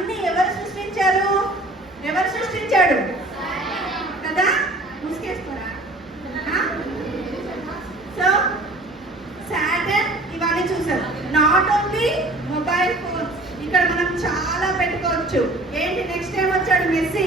ఇవన్నీ ఎవరు సృష్టించారు? ఎవరు సృష్టించాడు కదా? ముసుకేసుకోరా. సో సాటర్న్ ఇవన్నీ చూసారు. నాట్ ఓన్లీ మొబైల్ ఫోన్స్, ఇక్కడ మనం చాలా పెట్టుకోవచ్చు. ఏంటి నెక్స్ట్ టైం వచ్చాడు మెస్సీ.